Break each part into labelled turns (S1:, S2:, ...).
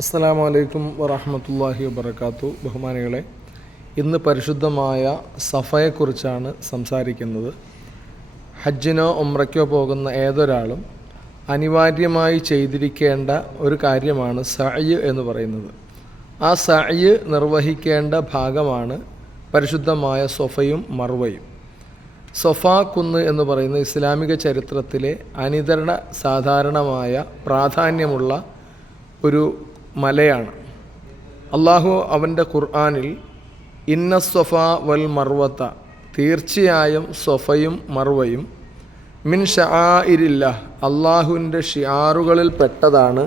S1: അസ്സലാമു വലൈക്കും വറഹമത്തല്ലാഹി വബർക്കാത്തു ബഹുമാനികളെ ഇന്ന് പരിശുദ്ധമായ സഫയെക്കുറിച്ചാണ് സംസാരിക്കുന്നത്. ഹജ്ജിനോ ഉമ്രയ്ക്കോ പോകുന്ന ഏതൊരാളും അനിവാര്യമായി ചെയ്തിരിക്കേണ്ട ഒരു കാര്യമാണ് സഅയ് എന്ന് പറയുന്നത്. ആ സഅയ് നിർവഹിക്കേണ്ട ഭാഗമാണ് പരിശുദ്ധമായ സൊഫയും മർവയും. സൊഫ കുന്ന് എന്ന് പറയുന്ന ഇസ്ലാമിക ചരിത്രത്തിലെ അനിതരണ സാധാരണമായ പ്രാധാന്യമുള്ള ഒരു മലയാണ്. അള്ളാഹു അവന്റെ ഖുർആാനിൽ ഇന്ന സൊഫ വൽ മർവത്ത തീർച്ചയായും സൊഫയും മർവയും മിൻ ഷാഇരില്ല അള്ളാഹുവിന്റെ ഷിയാറുകളിൽ പെട്ടതാണ്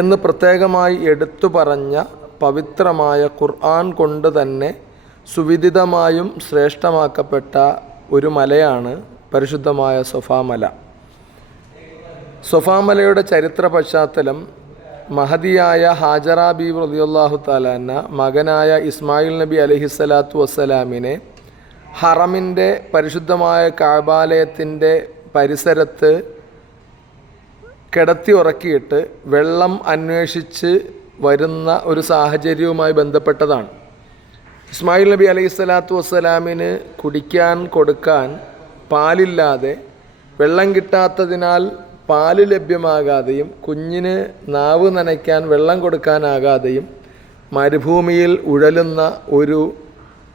S1: എന്ന് പ്രത്യേകമായി എടുത്തു പറഞ്ഞ പവിത്രമായ ഖുർആൻ കൊണ്ട് തന്നെ സുവിദിതമായും ശ്രേഷ്ഠമാക്കപ്പെട്ട ഒരു മലയാണ് പരിശുദ്ധമായ സൊഫാമല സൊഫാമലയുടെ ചരിത്ര പശ്ചാത്തലം മഹതിയായ ഹാജറ ബീബ് റളിയല്ലാഹു താലാന്ന മകനായ ഇസ്മായിൽ നബി അലഹിസ്സലാത്തു വസ്സലാമിനെ ഹറമിന്റെ പരിശുദ്ധമായ കാബാലയത്തിന്റെ പരിസരത്ത് കിടത്തി ഉറക്കിയിട്ട് വെള്ളം അന്വേഷിച്ച് വരുന്ന ഒരു സാഹചര്യവുമായി ബന്ധപ്പെട്ടതാണ്. ഇസ്മായിൽ നബി അലൈഹി സ്വലാത്തു വസ്സലാമിന് കുടിക്കാൻ കൊടുക്കാൻ പാലില്ലാതെ വെള്ളം കിട്ടാത്തതിനാൽ പാൽ ലഭ്യമാകാതെയും കുഞ്ഞിന് നാവ് നനയ്ക്കാൻ വെള്ളം കൊടുക്കാനാകാതെയും മരുഭൂമിയിൽ ഉഴലുന്ന ഒരു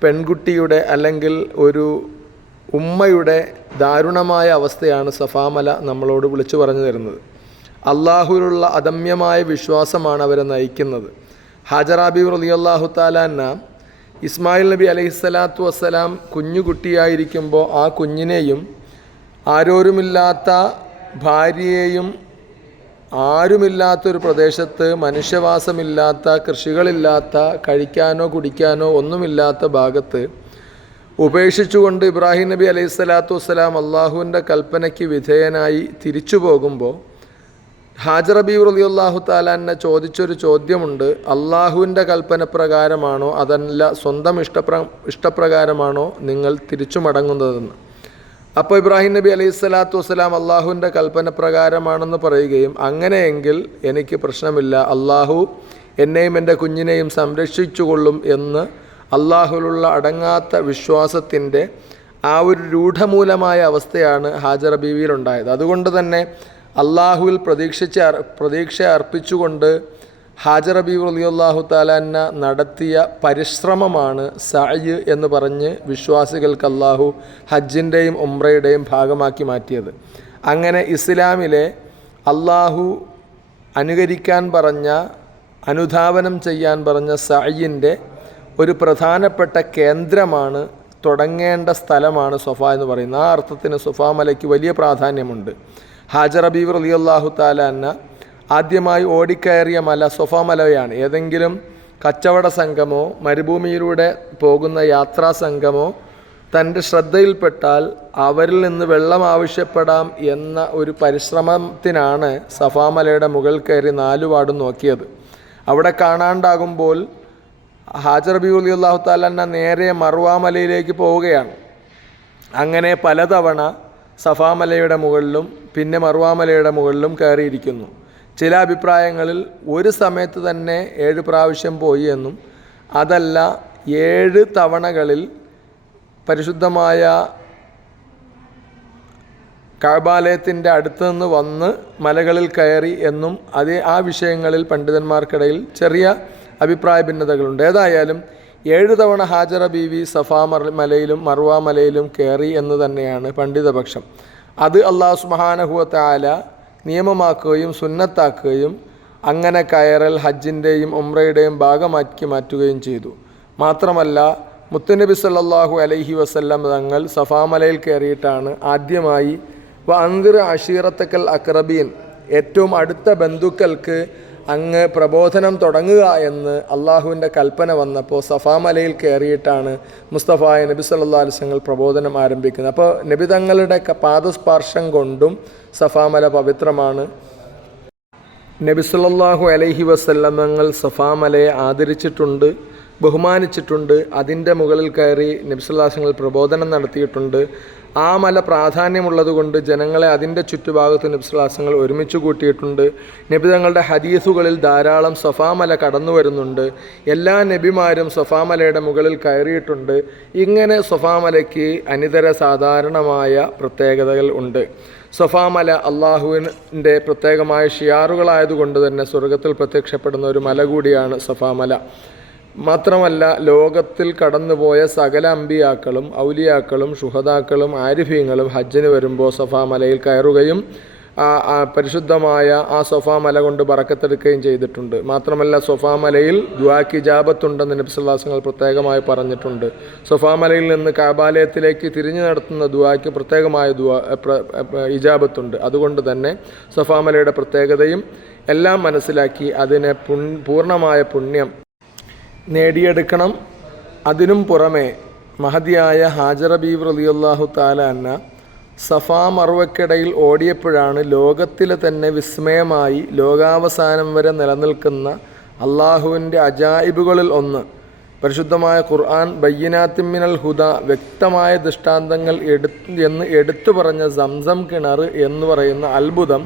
S1: പെൺകുട്ടിയുടെ അല്ലെങ്കിൽ ഒരു ഉമ്മയുടെ ദാരുണമായ അവസ്ഥയാണ് സഫാമല നമ്മളോട് വിളിച്ചു പറഞ്ഞു തരുന്നത്. അള്ളാഹുവിലുള്ള അദമ്യമായ വിശ്വാസമാണ് അവരെ നയിക്കുന്നത്. ഹാജറാബി റലിയല്ലാഹു താലാന്ന ഇസ്മായിൽ നബി അലൈഹിസ്സലാത്തു വസ്സലാം കുഞ്ഞുകുട്ടിയായിരിക്കുമ്പോൾ ആ കുഞ്ഞിനെയും ആരോരുമില്ലാത്ത ഭാര്യയെയും ആരുമില്ലാത്തൊരു പ്രദേശത്ത് മനുഷ്യവാസമില്ലാത്ത കൃഷികളില്ലാത്ത കഴിക്കാനോ കുടിക്കാനോ ഒന്നുമില്ലാത്ത ഭാഗത്ത് ഉപേക്ഷിച്ചുകൊണ്ട് ഇബ്രാഹിം നബി അലൈഹി സ്വലാത്തു വസ്സലാം അള്ളാഹുവിന്റെ കൽപ്പനയ്ക്ക് വിധേയനായി തിരിച്ചു പോകുമ്പോൾ ഹാജർ റബീർ അള്ളാഹു താലാനെ ചോദിച്ചൊരു ചോദ്യമുണ്ട്. അള്ളാഹുവിന്റെ കൽപ്പന പ്രകാരമാണോ അതല്ല സ്വന്തം ഇഷ്ടപ്ര ഇഷ്ടപ്രകാരമാണോ നിങ്ങൾ തിരിച്ചു മടങ്ങുന്നതെന്ന്? അപ്പോൾ ഇബ്രാഹിം നബി അലൈഹി സ്വലാത്തു വസ്സലാം അള്ളാഹുവിന്റെ കൽപ്പന പ്രകാരമാണെന്ന് പറയുകയും അങ്ങനെയെങ്കിൽ എനിക്ക് പ്രശ്നമില്ല അള്ളാഹു എന്നെയും എന്റെ കുഞ്ഞിനെയും സംരക്ഷിച്ചുകൊള്ളും എന്ന് അള്ളാഹുലുള്ള അടങ്ങാത്ത വിശ്വാസത്തിന്റെ ആ ഒരു രൂഢമൂലമായ അവസ്ഥയാണ് ഹാജർ ബീവിയിലുണ്ടായത്. അതുകൊണ്ട് തന്നെ അള്ളാഹുവിൽ പ്രതീക്ഷിച്ച് പ്രതീക്ഷ അർപ്പിച്ചുകൊണ്ട് ഹാജർ ബീവ് റലിയുല്ലാഹു താലാന്ന നടത്തിയ പരിശ്രമമാണ് സായ് എന്ന് പറഞ്ഞ് വിശ്വാസികൾക്ക് അള്ളാഹു ഹജ്ജിന്റെയും ഉംറയുടെയും ഭാഗമാക്കി മാറ്റിയത്. അങ്ങനെ ഇസ്ലാമിലെ അള്ളാഹു അനുകരിക്കാൻ പറഞ്ഞ അനുധാവനം ചെയ്യാൻ പറഞ്ഞ സായിന്റെ ഒരു പ്രധാനപ്പെട്ട കേന്ദ്രമാണ് തുടങ്ങേണ്ട സ്ഥലമാണ് സൊഫ എന്ന് പറയുന്നത്. ആ അർത്ഥത്തിന് സൊഫാ മലയ്ക്ക് വലിയ പ്രാധാന്യമുണ്ട്. ഹാജർ അബീബ് റലിയുല്ലാഹു താലാന്ന ആദ്യമായി ഓടിക്കയറിയ മല സൊഫ ഏതെങ്കിലും കച്ചവട സംഘമോ മരുഭൂമിയിലൂടെ പോകുന്ന യാത്രാ സംഘമോ തന്റെ ശ്രദ്ധയിൽപ്പെട്ടാൽ അവരിൽ നിന്ന് വെള്ളം ആവശ്യപ്പെടാം എന്ന ഒരു പരിശ്രമത്തിനാണ് സഫാമലയുടെ മുകൾ കയറി നാലുപാടും നോക്കിയത്. അവിടെ കാണാണ്ടാകുമ്പോൾ ഹാജർ ബി ഉലി അള്ളാഹു താലന്ന നേരെ മറുവാമലയിലേക്ക് പോവുകയാണ്. അങ്ങനെ പലതവണ സഫാമലയുടെ മുകളിലും പിന്നെ മറുവാമലയുടെ മുകളിലും കയറിയിരിക്കുന്നു. ചില അഭിപ്രായങ്ങളിൽ ഒരു സമയത്ത് തന്നെ ഏഴ് പ്രാവശ്യം പോയി എന്നും അതല്ല ഏഴ് തവണകളിൽ പരിശുദ്ധമായ കഴബാലയത്തിന്റെ അടുത്ത് നിന്ന് വന്ന് മലകളിൽ കയറി എന്നും അതേ ആ വിഷയങ്ങളിൽ പണ്ഡിതന്മാർക്കിടയിൽ ചെറിയ അഭിപ്രായ ഭിന്നതകളുണ്ട്. ഏതായാലും ഏഴ് തവണ ഹാജറ ബീവി സഫാ മലയിലും മറുവാ മലയിലും കയറി എന്ന് തന്നെയാണ് പണ്ഡിതപക്ഷം. അത് അള്ളാഹു സുബാനഹുവ താല നിയമമാക്കുകയും സുന്നത്താക്കുകയും അങ്ങനെ കയറൽ ഹജ്ജിന്റെയും ഉംറയുടെയും ഭാഗമാക്കി മാറ്റുകയും ചെയ്തു. മാത്രമല്ല മുത്തുനബി സല്ലാഹു അലൈഹി വസല്ലം തങ്ങൾ സഫാമലയിൽ കയറിയിട്ടാണ് ആദ്യമായി വ അന്തിർ അഷീറത്തക്കൽ അക്രബീൻ ഏറ്റവും അടുത്ത ബന്ധുക്കൾക്ക് അങ്ങ് പ്രബോധനം തുടങ്ങുക എന്ന് അള്ളാഹുവിന്റെ കൽപ്പന വന്നപ്പോൾ സഫാമലയിൽ കയറിയിട്ടാണ് മുസ്തഫായ നബി സല്ലാ അലിസങ്ങൾ പ്രബോധനം ആരംഭിക്കുന്നത്. അപ്പോൾ നബി തങ്ങളുടെ പാദസ്പർശം കൊണ്ടും സഫാമല പവിത്രമാണ്. നബി സല്ലാഹു അലൈഹി വസല്ലമങ്ങൾ സഫാമലയെ ആദരിച്ചിട്ടുണ്ട്. ബഹുമാനിച്ചിട്ടുണ്ട്. അതിന്റെ മുകളിൽ കയറി നബ്സുല്ലാസങ്ങൾ പ്രബോധനം നടത്തിയിട്ടുണ്ട്. ആ മല പ്രാധാന്യമുള്ളതുകൊണ്ട് ജനങ്ങളെ അതിന്റെ ചുറ്റുഭാഗത്ത് നബ്സുല്ലാസങ്ങൾ ഒരുമിച്ച് കൂട്ടിയിട്ടുണ്ട്. നബി തങ്ങളുടെ ഹദീസുകളിൽ ധാരാളം സഫാമല കടന്നു വരുന്നുണ്ട്. എല്ലാ നബിമാരും സഫാമലയുടെ മുകളിൽ കയറിയിട്ടുണ്ട്. ഇങ്ങനെ സഫാമലയ്ക്ക് അനിതര സാധാരണമായ പ്രത്യേകതകൾ ഉണ്ട്. സഫാമല അള്ളാഹുവിന്റെ പ്രത്യേകമായ ഷിയാറുകളായതുകൊണ്ട് തന്നെ സ്വർഗത്തിൽ പ്രത്യക്ഷപ്പെടുന്ന ഒരു മല കൂടിയാണ് സഫാമല. മാത്രമല്ല ലോകത്തിൽ കടന്നുപോയ സകല അമ്പിയാക്കളും ഔലിയാക്കളും ഷുഹദാക്കളും ആരിഫീങ്ങളും ഹജ്ജിന് വരുമ്പോൾ സഫാ മലയിൽ കയറുകയും പരിശുദ്ധമായ ആ സൊഫാ മല കൊണ്ട് പറക്കത്തെടുക്കുകയും ചെയ്തിട്ടുണ്ട്. മാത്രമല്ല സൊഫാ മലയിൽ ജാപത്തുണ്ടെന്ന് നബ്സുല്ലാസങ്ങൾ പ്രത്യേകമായി പറഞ്ഞിട്ടുണ്ട്. സൊഫാ മലയിൽ നിന്ന് കാബാലയത്തിലേക്ക് തിരിഞ്ഞു നടത്തുന്ന ദ്വാക്ക് പ്രത്യേകമായ ദ്വാ ഇജാബത്തുണ്ട്. അതുകൊണ്ട് തന്നെ സൊഫാ മലയുടെ പ്രത്യേകതയും എല്ലാം മനസ്സിലാക്കി അതിനെ പുൺ പൂർണമായ പുണ്യം നേടിയെടുക്കണം. അതിനും പുറമെ മഹതിയായ ഹാജറ ബീവ് റളിയല്ലാഹു താല അന്ന സഫാ മറുവക്കിടയിൽ ഓടിയപ്പോഴാണ് ലോകത്തിലെ തന്നെ വിസ്മയമായി ലോകാവസാനം വരെ നിലനിൽക്കുന്ന അള്ളാഹുവിന്റെ അജായിബുകളിൽ ഒന്ന് പരിശുദ്ധമായ ഖുർആൻ ബയ്യനാത്തിമിനൽ ഹുദ വ്യക്തമായ ദൃഷ്ടാന്തങ്ങൾ എടുത്ത് എന്ന് എടുത്തു പറഞ്ഞ സംസം കിണർ എന്ന് പറയുന്ന അത്ഭുതം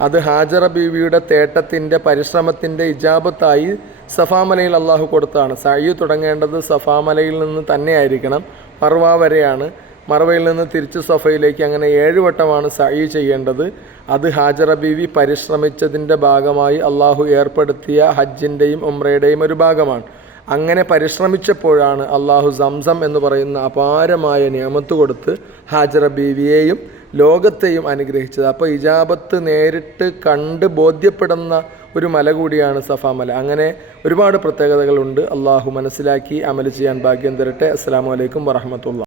S1: അത് ഹാജറ ബീവിയുടെ തേട്ടത്തിന്റെ പരിശ്രമത്തിന്റെ ഇജാബത്തായി സഫാമലയിൽ അള്ളാഹു കൊടുത്തതാണ് സയ്യ് തുടങ്ങേണ്ടത് സഫാമലയിൽ നിന്ന് തന്നെയായിരിക്കണം. മർവ വരെയാണ്. മറവയിൽ നിന്ന് തിരിച്ച് സഫയിലേക്ക് അങ്ങനെ ഏഴ് വട്ടമാണ് സയ്യ് ചെയ്യേണ്ടത്. അത് ഹാജറ ബീവി പരിശ്രമിച്ചതിന്റെ ഭാഗമായി അള്ളാഹു ഏർപ്പെടുത്തിയ ഹജ്ജിന്റെയും ഉംറയുടെയും ഒരു ഭാഗമാണ്. അങ്ങനെ പരിശ്രമിച്ചപ്പോഴാണ് അള്ളാഹു സംസം എന്ന് പറയുന്ന അപാരമായ നിയമത്ത് കൊടുത്ത് ഹാജറ ബീവിയെയും ലോകത്തെയും അനുഗ്രഹിച്ചത്. അപ്പോൾ ഇജാബത്ത് നേരിട്ട് കണ്ട് ബോധ്യപ്പെടുന്ന ഒരു മല കൂടിയാണ് സഫാമല അങ്ങനെ ഒരുപാട് പ്രത്യേകതകളുണ്ട്. അള്ളാഹു മനസ്സിലാക്കി അമൽ ചെയ്യാൻ ഭാഗ്യം തരട്ടെ. അസ്സാം വലൈക്കും വറഹമത്തുള്ള